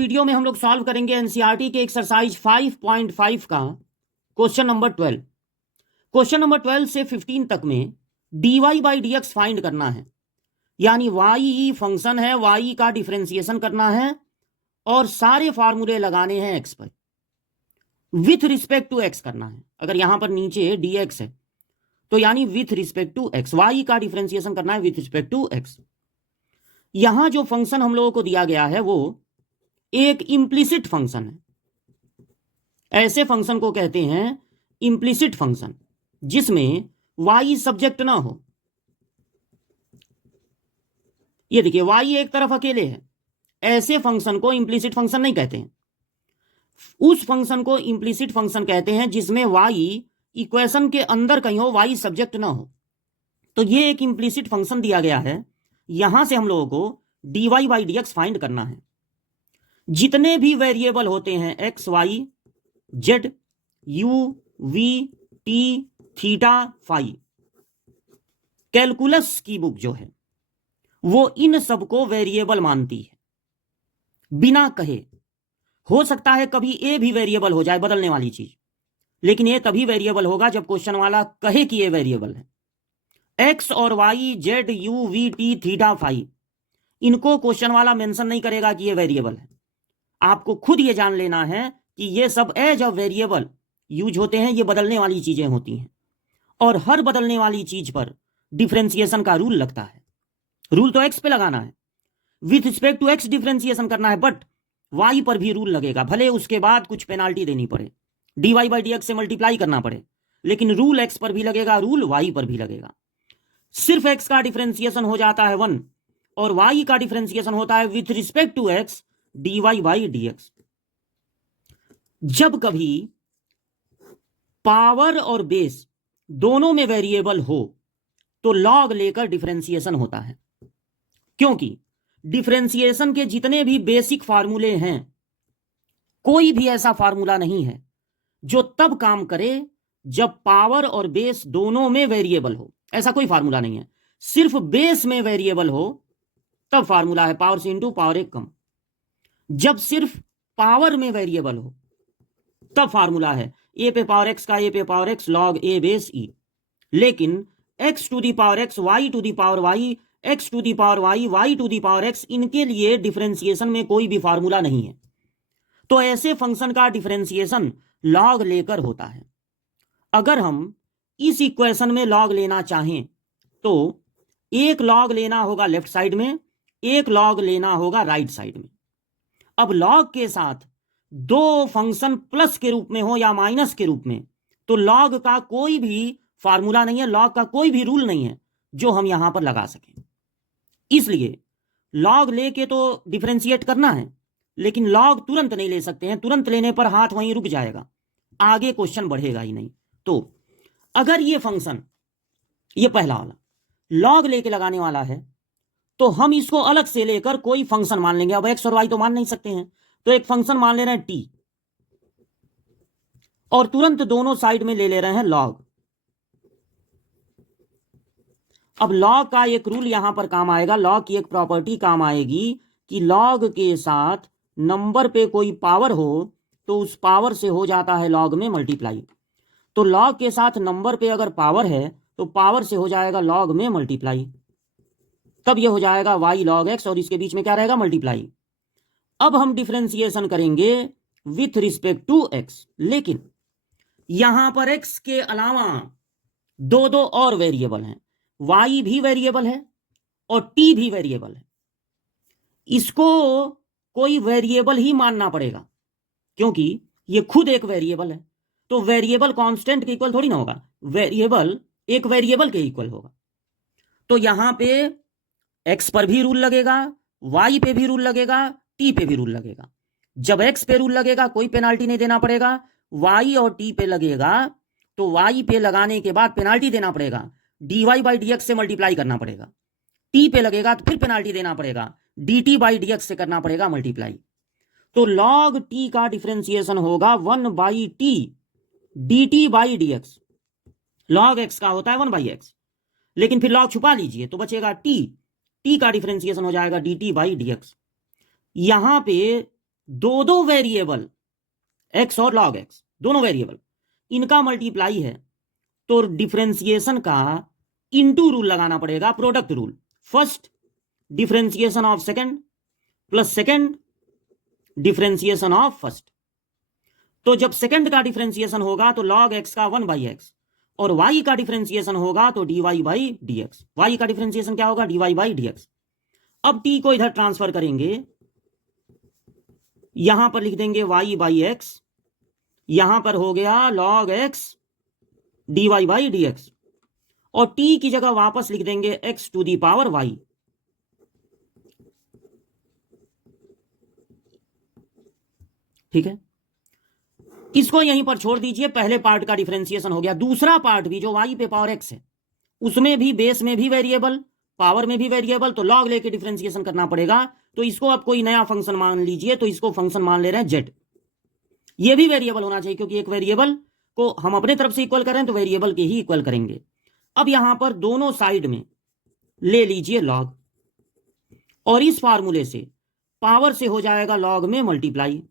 Video में हम लोग सॉल्व करेंगे एनसीईआरटी के एक्सरसाइज 5.5 का क्वेश्चन नंबर 12। क्वेश्चन नंबर 12 से 15 तक में dy by d x find करना है, यानी y फंक्शन है, y का डिफरेंशिएशन करना है और सारे फार्मूले लगाने हैं x पर, विथ रिस्पेक्ट टू x करना है। अगर यहां पर नीचे dx है तो यानी with respect to x, y का डिफरेंशिएशन करना है विथ रिस्पेक्ट टू x। यहां जो फंक्शन हम लोगों को दिया गया है वो एक इंप्लिसिट फंक्शन है। ऐसे फंक्शन को कहते हैं इंप्लिसिट फंक्शन, जिसमें y सब्जेक्ट ना हो। ये देखिए y एक तरफ अकेले है, ऐसे फंक्शन को इंप्लिसिट फंक्शन नहीं कहते हैं। उस फंक्शन को इंप्लिसिट फंक्शन कहते हैं जिसमें y इक्वेशन के अंदर कहीं हो, y सब्जेक्ट ना हो। तो ये एक इंप्लिसिट फंक्शन दिया गया है। यहां से हम लोगों को dy by d x find करना है। जितने भी वेरिएबल होते हैं x, y, z, u, v, t, theta, phi, calculus की बुक जो है वो इन सबको वेरिएबल मानती है बिना कहे। हो सकता है कभी ए भी वेरिएबल हो जाए, बदलने वाली चीज, लेकिन ये तभी वेरिएबल होगा जब क्वेश्चन वाला कहे कि ये वेरिएबल है। x और y, z, u, v, t, theta, phi, इनको क्वेश्चन वाला मेंशन नहीं करेगा कि ये वेरिएबल है। आपको खुद ये जान लेना है कि ये सब एज अ वेरिएबल यूज होते हैं, ये बदलने वाली चीजें होती हैं और हर बदलने वाली चीज पर डिफरेंशिएशन का रूल लगता है। रूल तो एक्स पे लगाना है, with respect to x differentiation करना है, बट वाई पर भी रूल लगेगा, भले उसके बाद कुछ पेनाल्टी देनी पड़े, dy बाई डी एक्स से मल्टीप्लाई करना पड़े, लेकिन रूल एक्स पर भी लगेगा, रूल वाई पर भी लगेगा। सिर्फ एक्स का डिफरेंशिएशन हो जाता है 1 और वाई का डिफरेंशिएशन होता है with respect to x, dy by d x. जब कभी पावर और बेस दोनों में वेरिएबल हो तो लॉग लेकर डिफरेंशिएशन होता है, क्योंकि डिफरेंशिएशन के जितने भी बेसिक फार्मूले हैं, कोई भी ऐसा फार्मूला नहीं है जो तब काम करे जब पावर और बेस दोनों में वेरिएबल हो। ऐसा कोई फार्मूला नहीं है, सिर्फ बेस में वेरिएबल हो तब फार्मूला है पावर से इंटू पावर एक कम। जब सिर्फ पावर में वेरिएबल हो तब फार्मूला है ए पे पावर एक्स का ए पे power x log a base e. लेकिन x to the power x, y to the power y, x to the power y, y to the power x, इनके लिए differentiation में कोई भी फार्मूला नहीं है। तो ऐसे फंक्शन का डिफरेंशिएशन लॉग लेकर होता है। अगर हम इस इक्वेशन में लॉग लेना चाहें तो एक लॉग लेना होगा लेफ्ट साइड में, एक लॉग लेना होगा राइट साइड में। अब लॉग के साथ दो फंक्शन प्लस के रूप में हो या माइनस के रूप में, तो लॉग का कोई भी फार्मूला नहीं है, लॉग का कोई भी रूल नहीं है जो हम यहां पर लगा सकें। इसलिए लॉग लेके तो डिफरेंशिएट करना है, लेकिन लॉग तुरंत नहीं ले सकते हैं, तुरंत लेने पर हाथ वहीं रुक जाएगा, आगे क्वेश्चन बढ़ेगा ही नहीं। तो अगर ये फंक्शन, ये पहला वाला लॉग लेके लगाने वाला है, तो हम इसको अलग से लेकर कोई फंक्शन मान लेंगे। अब एक्स और वाई तो मान नहीं सकते हैं, तो एक फंक्शन मान ले रहे हैं टी, और तुरंत दोनों साइड में ले रहे हैं लॉग। अब लॉग का एक रूल यहां पर काम आएगा, लॉग की एक प्रॉपर्टी काम आएगी कि लॉग के साथ नंबर पे कोई पावर हो तो उस पावर से हो जाता है लॉग में मल्टीप्लाई। तो लॉग के साथ नंबर पे अगर पावर है तो पावर से हो जाएगा लॉग में मल्टीप्लाई, तब ये हो जाएगा y log x और इसके बीच में क्या रहेगा, मल्टीप्लाई। अब हम डिफरेंशिएशन करेंगे विथ रिस्पेक्ट टू x, लेकिन यहां पर x के अलावा दो और वेरिएबल हैं, y भी वेरिएबल है और t भी वेरिएबल है। इसको कोई वेरिएबल ही मानना पड़ेगा, क्योंकि ये खुद एक वेरिएबल है। तो वेरिएबल कांस्टेंट के इक्वल थोड़ी ना होगा, वेरिएबल एक वेरिएबल के इक्वल होगा। तो यहां पे x पर भी रूल लगेगा, y पे भी रूल लगेगा, t पे भी रूल लगेगा। जब x पे रूल लगेगा कोई पेनाल्टी नहीं देना पड़ेगा, y और t पे लगेगा तो y पे लगाने के बाद पेनाल्टी देना पड़ेगा, dy बाई डी एक्स से मल्टीप्लाई करना पड़ेगा। t पे लगेगा तो फिर पेनाल्टी देना पड़ेगा, dt बाई डी एक्स से करना पड़ेगा मल्टीप्लाई। तो log t का डिफरेंशिएशन होगा 1 by T dt by d x. Log x का होता है 1 बाई एक्स, लेकिन फिर लॉग छुपा लीजिए तो बचेगा t का डिफरेंशिएशन हो जाएगा dt बाई डी एक्स। यहां पे दो वेरिएबल x और log x दोनों वेरिएबल इनका मल्टीप्लाई है तो डिफरेंशिएशन का इनटू रूल लगाना पड़ेगा, product rule. First differentiation of second plus second differentiation of first. तो जब सेकंड का डिफरेंशिएशन होगा तो log x का 1/x और y का डिफरेंशिएशन होगा तो dy/dx। y का डिफरेंशिएशन क्या होगा? dy/dx। अब t को इधर ट्रांसफर करेंगे, यहां पर लिख देंगे y/x, यहां पर हो गया log x dy/dx और t की जगह वापस लिख देंगे x to the power y। ठीक है, इसको यहीं पर छोड़ दीजिए। पहले पार्ट का डिफरेंशिएशन हो गया। दूसरा पार्ट भी जो y पे पावर x है उसमें भी बेस में भी वेरिएबल, पावर में भी वेरिएबल, तो लॉग लेके डिफरेंशिएशन करना पड़ेगा। तो इसको अब कोई नया फंक्शन मान लीजिए, तो इसको फंक्शन मान ले रहे हैं z। ये भी वेरिएबल होना चाहिए क्योंकि एक वेरिएबल को हम अपने तरफ से इक्वल करें तो वेरिएबल के ही इक्वल करेंगे। अब यहां पर दोनों साइड में ले लीजिए लॉग और इस फार्मूले से पावर से हो जाएगा लॉग में multiply,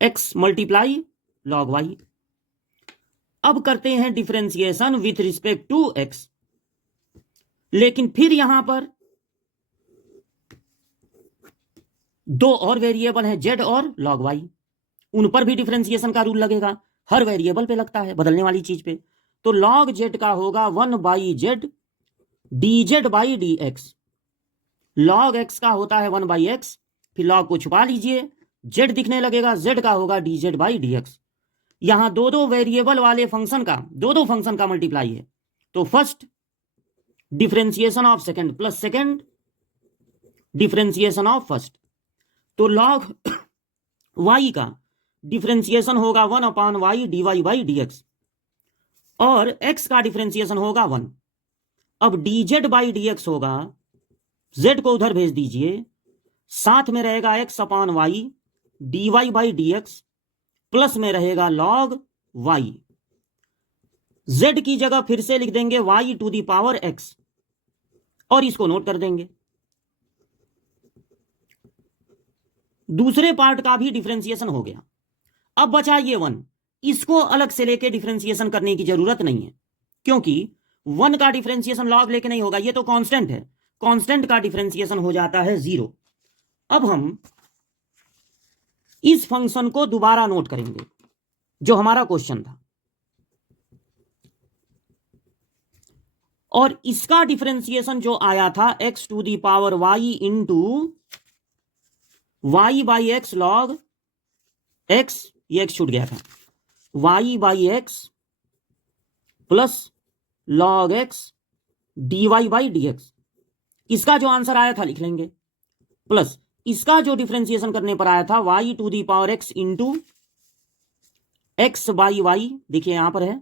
x multiply log y। अब करते हैं differentiation with respect to x, लेकिन फिर यहां पर दो और वेरिएबल हैं z और log y, उन पर भी डिफरेंशिएशन का रूल लगेगा। हर वेरिएबल पे लगता है, बदलने वाली चीज पे। तो log z का होगा 1/z dz/dx। log x का होता है 1/x, फिर log को छुपा लीजिए, z दिखने लगेगा, z का होगा dz/dx। यहां दो वेरिएबल वाले फंक्शन का दो फंक्शन का मल्टीप्लाई है। तो first differentiation of second plus second differentiation of first. तो log y का डिफरेंशिएशन होगा 1/y dy/dx और x का डिफरेंशिएशन होगा 1। अब dz/dx होगा, z को उधर भेज दीजिए, साथ में रहेगा x/y dy/dx प्लस में रहेगा log y। z की जगह फिर से लिख देंगे y to the power x और इसको नोट कर देंगे। दूसरे पार्ट का भी डिफरेंशिएशन हो गया। अब बचा ये 1, इसको अलग से लेके डिफरेंशिएशन करने की जरूरत नहीं है क्योंकि 1 का डिफरेंशिएशन log लेके नहीं होगा, ये तो कांस्टेंट है। कांस्टेंट का डिफरेंशिएशन हो जाता है 0। अब हम इस फंक्शन को दोबारा नोट करेंगे जो हमारा क्वेश्चन था, और इसका डिफरेंशिएशन जो आया था x to the power y into y/x log x, ये x छूट गया था, y/x plus log x dy/dx। इसका जो आंसर आया था लिख लेंगे, प्लस इसका जो डिफरेंशिएशन करने पर आया था y to the power x into x/y, देखिए यहां पर है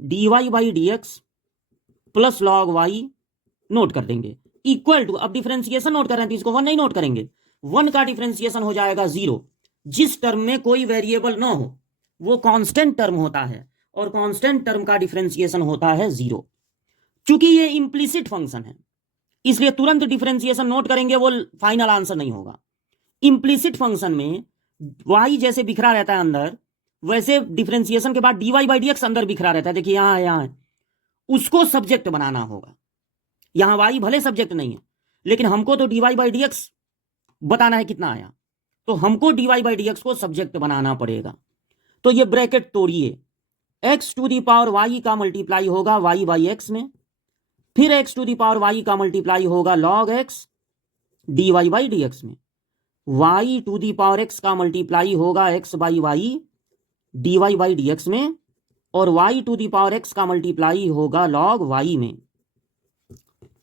dy/dx plus log y, note कर देंगे, इक्वल टू, अब डिफरेंशिएशन नोट कर रहे हैं तो इसको 1 नहीं नोट करेंगे, 1 का डिफरेंशिएशन हो जाएगा 0। जिस टर्म में कोई वेरिएबल ना हो वो कांस्टेंट टर्म होता है और कांस्टेंट टर्म का डिफरेंशिएशन होता है 0। चूंकि ये इंप्लिसिट फंक्शन है इसलिए तुरंत डिफरेंशिएशन नोट करेंगे वो फाइनल आंसर नहीं होगा। इंप्लिसिट फंक्शन में y जैसे बिखरा रहता है अंदर, वैसे डिफरेंशिएशन के बाद dy/dx अंदर बिखरा रहता है। देखिए यहां है, उसको सब्जेक्ट बनाना होगा। यहां y भले सब्जेक्ट नहीं है लेकिन हमको तो dy/dx बताना है कितना आया, तो हमको dy/dx को सब्जेक्ट बनाना पड़ेगा। तो ये ब्रैकेट तोड़िए, x to the power y का मल्टीप्लाई होगा y/x में, फिर x to the power y का मल्टीप्लाई होगा log x dy/dx में, y to the power x का मल्टीप्लाई होगा x/y dy/dx में, और y to the power x का मल्टीप्लाई होगा log y में।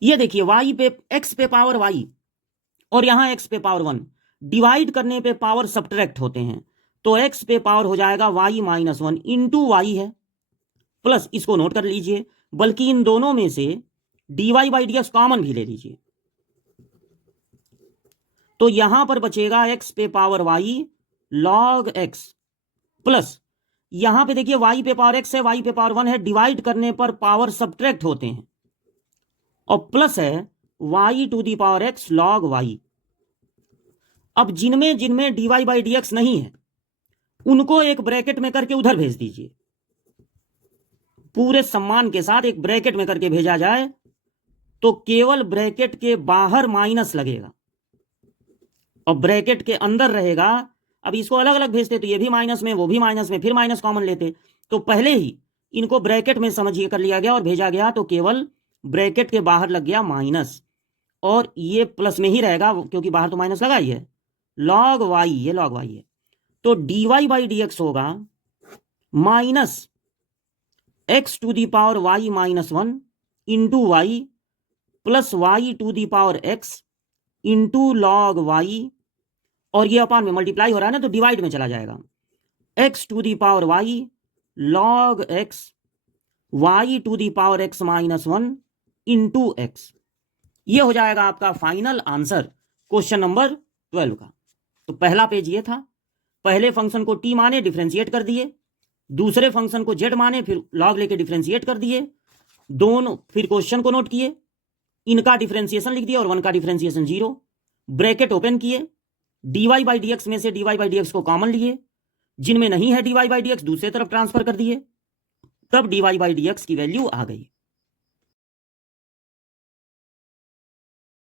ये देखिए y पे x पे पावर y और यहां x पे पावर 1, डिवाइड करने पे पावर सब्ट्रैक्ट होते हैं, तो x पे पावर हो जाएगा y-1 इंटू y है, प्लस इसको नोट कर लीजिए, बल्कि इन दोनों में से dy/dx कॉमन भी ले लीजिए, तो यहां पर बचेगा x पे power y log x, plus यहां पे देखिए y पे पावर x है, y पे पावर 1 है, डिवाइड करने पर पावर सब्ट्रैक्ट होते हैं, और प्लस है y to the power x log y। अब जिनमें जिनमें dy बाई डी एक्स नहीं है उनको एक ब्रैकेट में करके उधर भेज दीजिए, पूरे सम्मान के साथ एक ब्रैकेट में करके भेजा जाए तो केवल ब्रैकेट के बाहर माइनस लगेगा और ब्रैकेट के अंदर रहेगा। अब इसको अलग अलग भेजते तो ये भी माइनस में, वो भी माइनस में, फिर माइनस कॉमन लेते, तो पहले ही इनको ब्रैकेट में समझिए कर लिया गया और भेजा गया तो केवल ब्रैकेट के बाहर लग गया माइनस, और ये प्लस में ही रहेगा क्योंकि बाहर तो माइनस लगा ही है, लॉग वाई, ये लॉग वाई है। तो dy बाई डी एक्स होगा minus x to the power y minus 1 into y plus y to the power x into log y, और ये अपान में मल्टीप्लाई हो रहा है ना तो डिवाइड में चला जाएगा, x to the power y log x y to the power x minus 1 into x. ये हो जाएगा आपका फाइनल आंसर क्वेश्चन नंबर 12 का। तो पहला पेज ये था, पहले फंक्शन को t माने डिफरेंशिएट कर दिए, दूसरे फंक्शन को z माने फिर लॉग लेके डिफरेंशिएट कर दिए, दोनों फिर क्वेश्चन को नोट किए, इनका डिफरेंशिएशन लिख दिया और 1 का डिफरेंशिएशन 0, ब्रैकेट ओपन किए, dy बाई डी एक्स में से dy बाई डी एक्स को कॉमन लिए, जिनमें नहीं है dy बाई डी एक्स दूसरे तरफ ट्रांसफर कर दिए, तब dy बाई डी एक्स की वैल्यू आ गई।